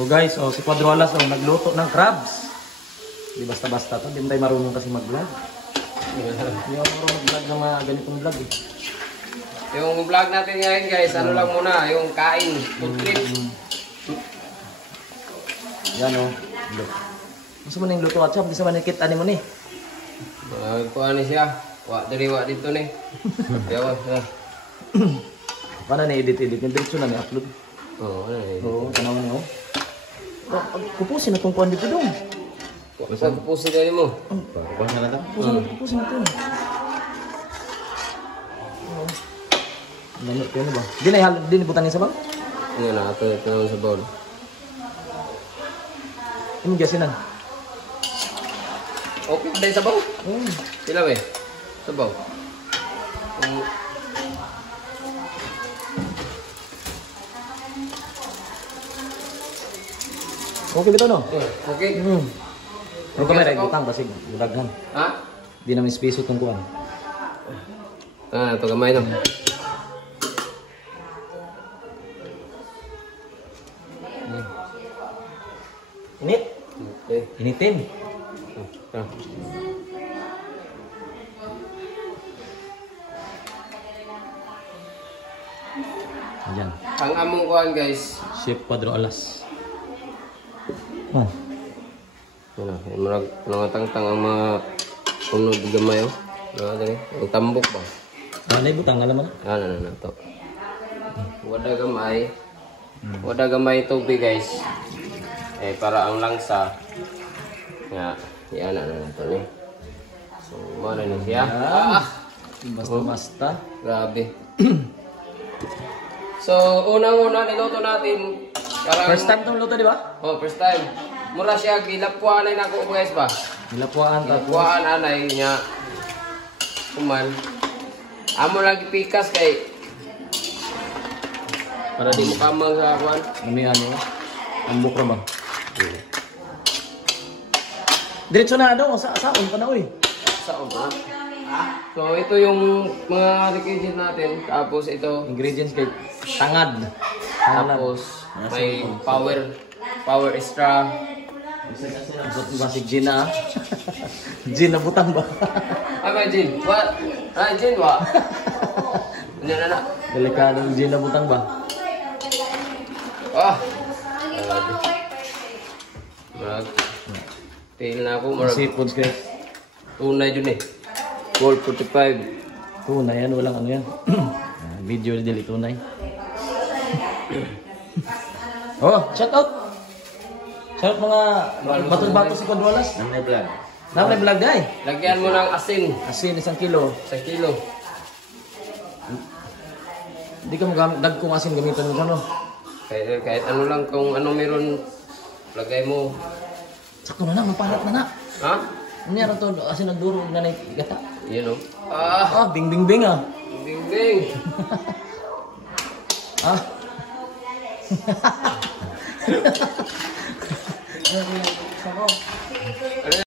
Oh guys, oh si Quadrolas oh nagluto ng crabs. Di basta-basta to, di mo tayo marunong kasi mag-vlog. Hindi ako marunong mag-vlog ng mga ganitong vlog eh. Yung vlog natin ngayon guys, ano lang muna, yung kain, food trip. Yan oh. Gusto mo na yung luto at siya, hindi sa manikit ani mo ni. Kuha ni siya. Wa dito ni. Yawa. Paano na-edit-edit? Yung diretso na ni-upload. Oo, ano na Oo, tanaw na oh. Kupusin na itong kuhan dito dong. Pupusin na mo. Kupusin na ito. Ganit ko ba? Di na butangin sa bang? Nga na, ito naman sa bowl. Ini gasinan. Okay, dahil sabaw. Sila ba eh? Sabaw. Okay bitaw no? Okay. Ang kamay rin, butang basig. Budaghan. Ha? Di namin spiso itong kuhan. Ito kamay no. Init. Okay. Initin. Ayan. Ang among kuhan guys. Chef Quadrolas. Mga tangtang ang mga unod gamay oh. Ang tambok ba? Nanay butang, alam mo na? Ano to. Wada gamay. Wada gamay tubig guys. Para ang langsa. Nga, yan na to ni. So, mana ni siya. Basta-basta. Grabe. So, unang-una niluto natin. First time itong luto, di ba? Oh, first time. Mura siya, gilapuan na ako guys ba? Nilapuan tapos. Gilapuan anay niya. Kuman. Amo lagi pikas kay para di mo kamang sa kuan. Ano? Ang bukra ba? Diretso na ano, saon pa na uy. Saon na. So ito yung mga ingredients natin. Tapos ito. Ingredients kay tangad. Tapos may power extra. Basig gin na. Gin na butang ba? May gin. What? Gin wa. Na. Delikadong gin na butang ba? Tingin na ako. Seafoods kay. Tunay dun eh. 12.45. Tunay yan, walang ano yan. Video na dili tunay. Oh, shout out! Shout out mga batos-batos si Quadrolas. Namay vlog. Namay vlog dahil. Lagyan mo ng asin. Asin, 1 kilo. 1 kilo. Hindi ka dagkong asin gamitan mo ano. Kahit ano lang, kung ano meron, lagay mo. Sakto na na, mapalat na na. Ha? Ano yan ito? Asin nagduro na na gata. Yan o. Bing bing bing ah. Bing bing. Sako.